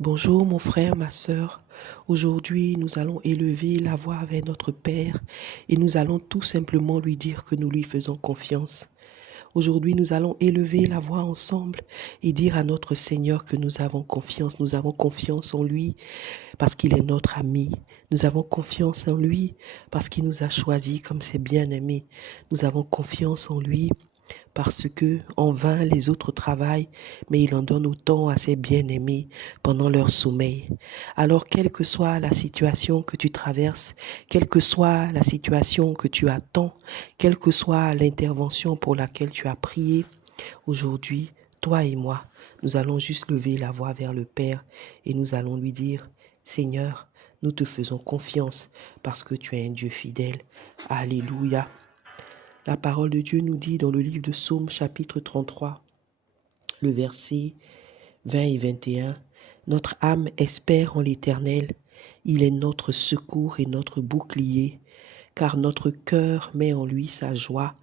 Bonjour mon frère, ma sœur. Aujourd'hui, nous allons élever la voix vers notre Père et nous allons tout simplement lui dire que nous lui faisons confiance. Aujourd'hui, nous allons élever la voix ensemble et dire à notre Seigneur que nous avons confiance. Nous avons confiance en lui parce qu'il est notre ami. Nous avons confiance en lui parce qu'il nous a choisis comme ses bien-aimés. Nous avons confiance en lui parce que en vain les autres travaillent, mais il en donne autant à ses bien-aimés pendant leur sommeil. Alors, quelle que soit la situation que tu traverses, quelle que soit la situation que tu attends, quelle que soit l'intervention pour laquelle tu as prié, aujourd'hui, toi et moi, nous allons juste lever la voix vers le Père et nous allons lui dire, Seigneur, nous te faisons confiance parce que tu es un Dieu fidèle. Alléluia. La parole de Dieu nous dit dans le livre de Psaume chapitre 33, le verset 20 et 21, « Notre âme espère en l'Éternel, il est notre secours et notre bouclier, car notre cœur met en lui sa joie,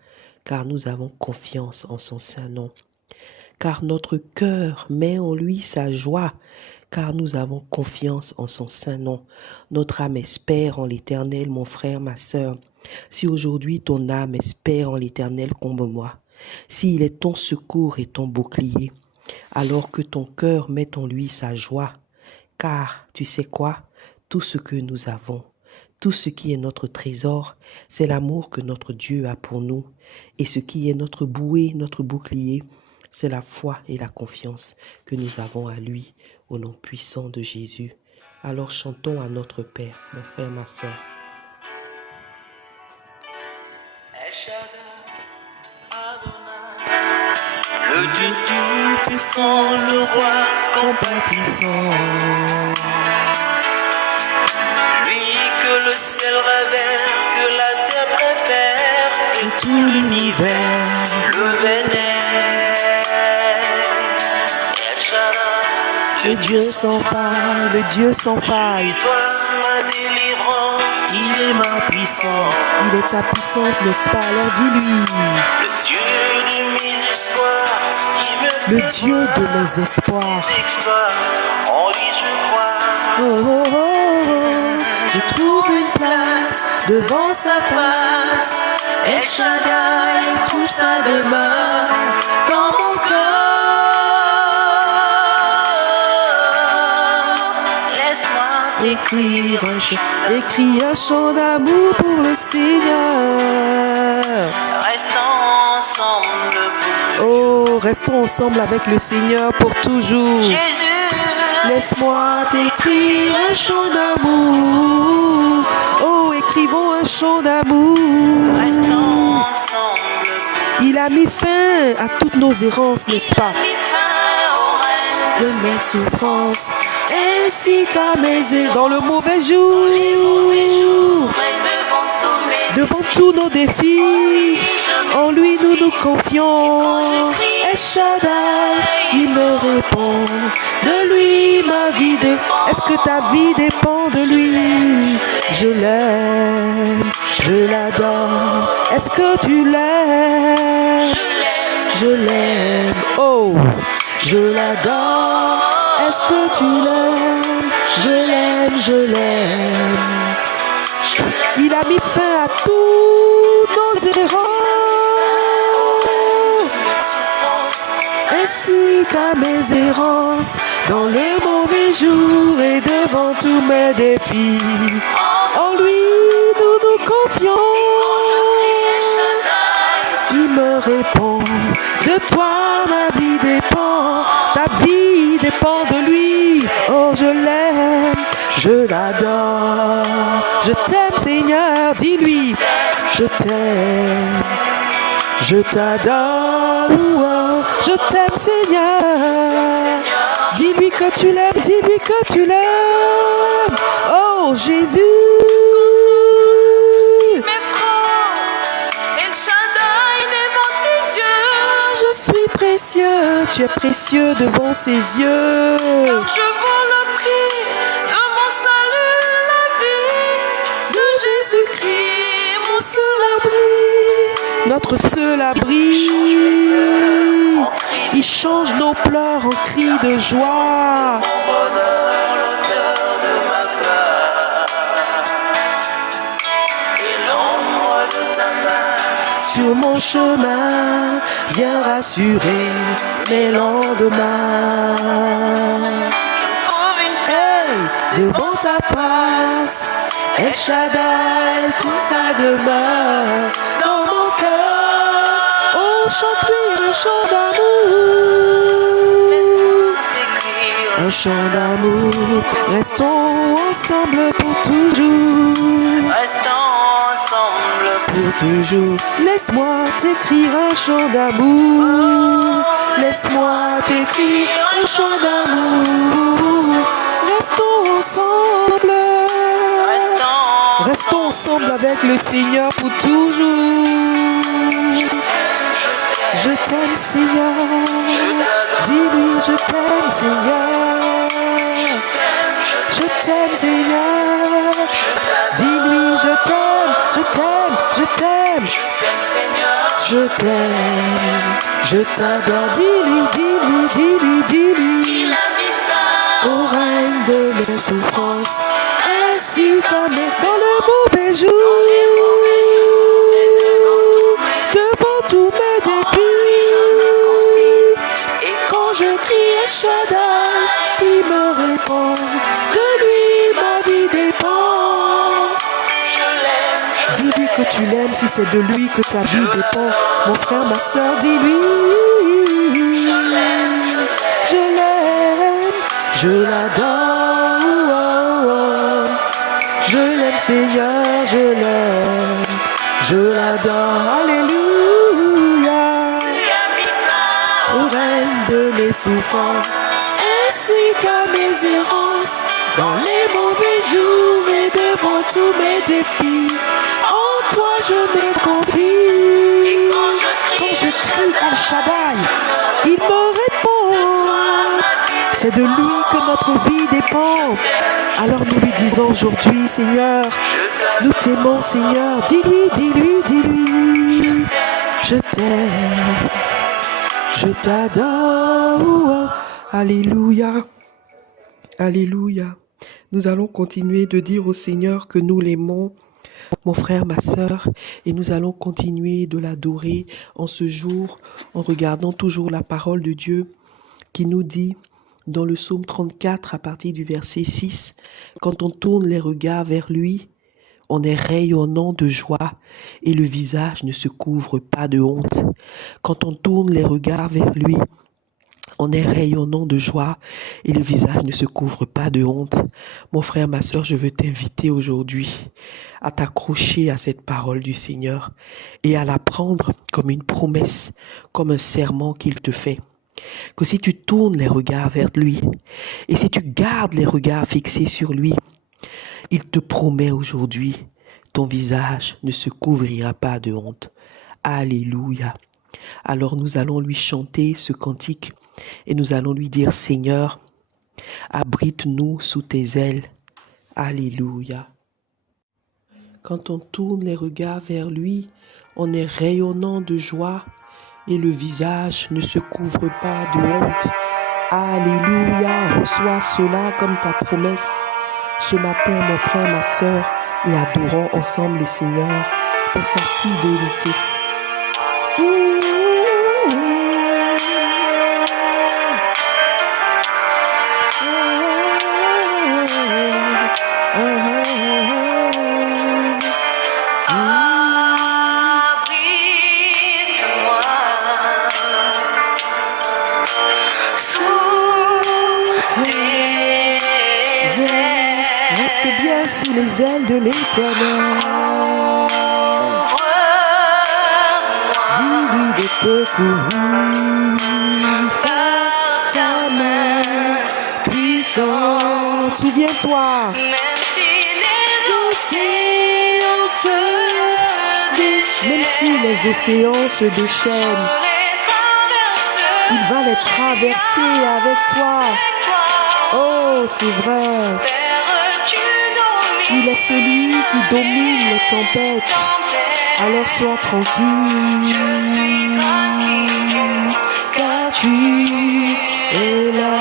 car nous avons confiance en son saint nom. » Car notre cœur met en lui sa joie, car nous avons confiance en son saint nom. Notre âme espère en l'Éternel, mon frère, ma sœur. Si aujourd'hui ton âme espère en l'Éternel comme moi, s'il est ton secours et ton bouclier, alors que ton cœur met en lui sa joie, car tu sais quoi? Tout ce que nous avons, tout ce qui est notre trésor, c'est l'amour que notre Dieu a pour nous. Et ce qui est notre bouée, notre bouclier, c'est la foi et la confiance que nous avons à lui, au nom puissant de Jésus. Alors chantons à notre Père, mon frère, ma sœur. Le Dieu tout-puissant, le roi compatissant, lui que le ciel révère, que la terre préfère, et tout l'univers le vénère. El Shaddai, Le Dieu sans faille, le Dieu sans faille. toi ma délivrance, il est ma puissance, Il est ta puissance, n'est-ce pas? Alors dis-lui, le Dieu de mes espoirs, qui me le fait Dieu de voir mes espoirs. ses exploits, en lui je crois. Oh, oh, oh, oh, je trouve une place devant sa face. El Shaddai trouve sa demeure dans mon cœur. Laisse-moi Écrire écris un chant d'amour pour le Seigneur. restons ensemble pour Oh, restons ensemble avec le Seigneur pour toujours. Jésus. Laisse-moi t'écrire un chant d'amour. Oh, écrivons un chant d'amour. Restons ensemble pour Il a mis fin à toutes nos errances, n'est-ce pas? mis fin au règne De mes souffrances, ainsi qu'à mes dans le mauvais jour, et devant tous mes devant tous nos défis, en lui nous nous confions. El Shaddai, il me répond, de lui ma vie dépend. Est-ce que ta vie dépend de lui? Je l'aime, je l'adore. Est-ce que tu l'aimes? Je l'aime, oh, je l'adore. Est-ce que tu l'aimes? Je l'aime, je l'aime. Il a mis fin à toutes nos erreurs, ainsi qu'à mes errances, dans le mauvais jour et devant tous mes défis. En lui, nous nous confions. Il me répond, de toi ma vie dépend, ta vie dépend de lui. Oh, je l'aime, je l'adore. Je t'aime, Seigneur, dis-lui, je t'aime, je t'adore. Oh, je t'aime, Seigneur. Dis-lui que tu l'aimes, dis-lui que tu l'aimes. Oh, Jésus. mes francs. El Shaddai devant tes yeux. Je suis précieux, tu es précieux devant ses yeux. Je vaux le prix de mon salut, la vie de Jésus-Christ, mon seul abri. Notre seul abri, il change nos pleurs en cris de joie. Mon bonheur. sur mon chemin, viens rassurer mes lendemains. Hey, devant ta face, El Shaddai, tout ça demeure dans mon cœur. Oh, chante-lui un chant d'amour, un chant d'amour. Restons ensemble pour toujours. Pour toujours. Laisse-moi t'écrire un chant d'amour. Laisse-moi t'écrire un chant d'amour. Restons ensemble. Restons ensemble avec le Seigneur pour toujours. Je t'aime, Seigneur. Dis-lui, je t'aime, Seigneur. Je t'aime, Seigneur. Dis-lui, je t'aime, je t'aime, je t'aime. Je t'aime, je t'adore. Dis-lui, dis-lui, dis-lui, dis-lui. Au règne de mes souffrances, ainsi comme dans le mauvais jour, devant tous mes défis. Et quand je crie à Shaddai, il me répond. De lui ma vie dépend. Dis-lui que tu l'aimes si c'est de lui que ta vie dépend. Mon frère, ma soeur, dis-lui. Je l'aime, je l'adore. Je l'aime, Seigneur, je l'aime, je l'adore. Alléluia. Au règne de mes souffrances, ainsi qu'à mes errances, dans les mauvais jours et devant tous mes défis, en toi je me confie. Quand je crie El Shaddai, il me répond. C'est de lui que notre vie dépend. Alors nous lui disons aujourd'hui, Seigneur, nous t'aimons, Seigneur. Dis-lui, dis-lui, dis-lui, je t'aime, je t'adore. Alléluia, alléluia. Nous allons continuer de dire au Seigneur que nous l'aimons, mon frère, ma sœur, et nous allons continuer de l'adorer en ce jour en regardant toujours la parole de Dieu qui nous dit dans le psaume 34 à partir du verset 6, quand on tourne les regards vers lui, on est rayonnant de joie et le visage ne se couvre pas de honte. Quand on tourne les regards vers lui, on est rayonnant de joie et le visage ne se couvre pas de honte. Mon frère, ma sœur, je veux t'inviter aujourd'hui à t'accrocher à cette parole du Seigneur et à la prendre comme une promesse, comme un serment qu'il te fait. Que si tu tournes les regards vers lui et si tu gardes les regards fixés sur lui, il te promet aujourd'hui, ton visage ne se couvrira pas de honte. Alléluia. Alors nous allons lui chanter ce cantique et nous allons lui dire, Seigneur, abrite-nous sous tes ailes. Alléluia. Quand on tourne les regards vers lui, on est rayonnant de joie et le visage ne se couvre pas de honte. Alléluia, reçois cela comme ta promesse. Ce matin, mon frère, ma sœur, et adorons ensemble le Seigneur pour sa fidélité. Sous les ailes de l'Éternel, dis-lui de te couvrir par sa main puissante. Souviens-toi, même si les océans se déchaînent, il va les traverser avec toi. Oh, c'est vrai. Il est celui qui domine les tempêtes. Alors sois tranquille, car tu es là.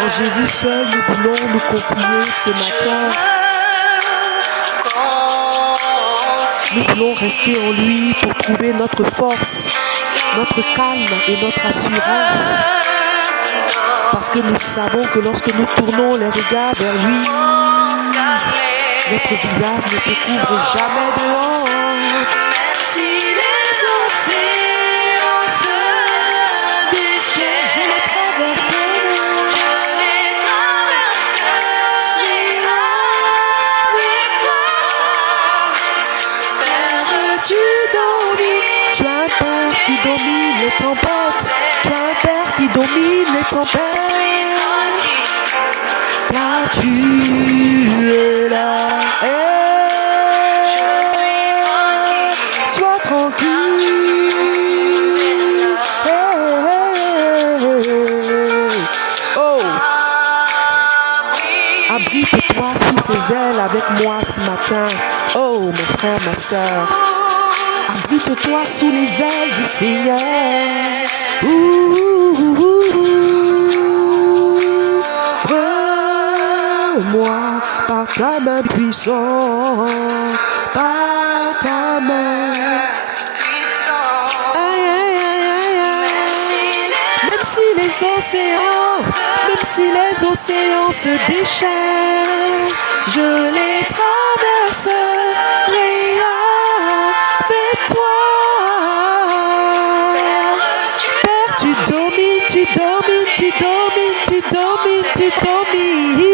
Oh Jésus seul, nous voulons nous confier ce matin. Nous voulons rester en lui pour trouver notre force, notre calme et notre assurance. Parce que nous savons que lorsque nous tournons les regards vers lui, notre visage ne se couvre jamais de honte. Tu as un Père qui domine les tempêtes. Tu as un Père qui domine les tempêtes. Car tu es là. Sois tranquille. Oh. Abrite-toi sous ses ailes avec moi ce matin. Oh, mon frère, ma soeur. Abrite-toi sous les ailes du Seigneur. Ouvre-moi par ta main puissante, par ta main. Aïe, aïe, aïe, aïe, aïe. Même si les océans se déchaînent, je les traverserai avec toi. Père, tu domines, tu domines, tu domines, tu domines, tu domines.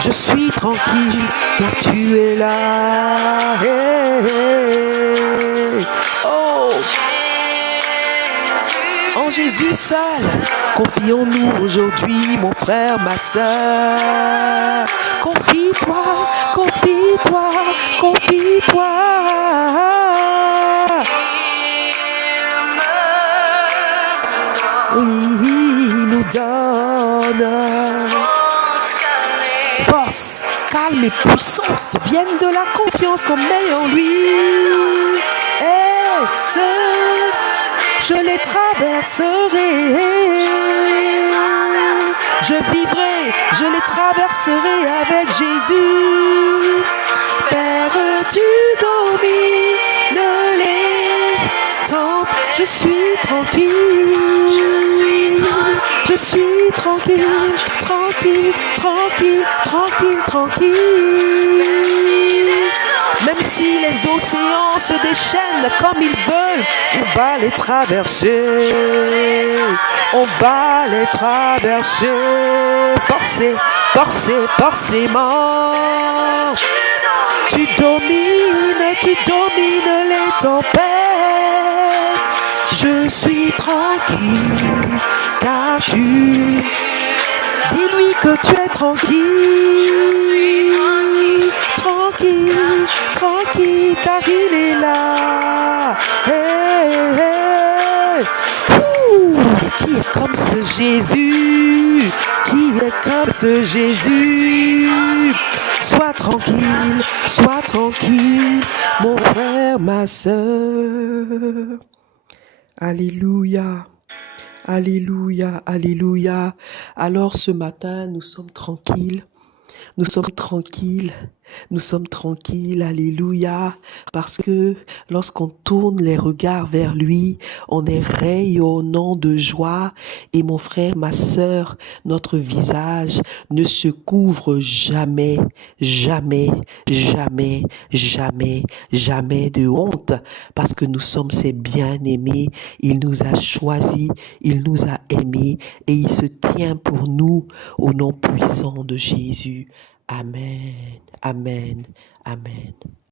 Je suis tranquille, car tu es là. Hey, hey. Oh. En Jésus seul, confions-nous aujourd'hui, mon frère, ma soeur. Confie-toi, confie-toi, confie-toi. Oui, il nous donne force, calme et puissance viennent de la confiance qu'on met en lui. Et je les traverserai. Je vivrai, je les traverserai avec Jésus. Père, tu domines les temps. Je suis tranquille. Je suis tranquille, tranquille, tranquille, tranquille, tranquille. Même si les océans se déchaînent comme ils veulent, on va les traverser. On va les traverser. Forcément. Tu domines les tempêtes. Je suis tranquille, car tu... Dis-lui que tu es tranquille. Tranquille, car il est là. Hey, hey. Qui est comme ce Jésus? Qui est comme ce Jésus? Sois tranquille, mon frère, ma soeur. Alléluia. Alléluia, alléluia. Alors ce matin, nous sommes tranquilles. Nous sommes tranquilles, alléluia, parce que lorsqu'on tourne les regards vers lui, on est rayonnant de joie. Et mon frère, ma sœur, notre visage ne se couvre jamais, jamais, jamais, jamais, jamais de honte, parce que nous sommes ses bien-aimés. Il nous a choisis, il nous a aimés et il se tient pour nous au nom puissant de Jésus. Amen, amen, amen.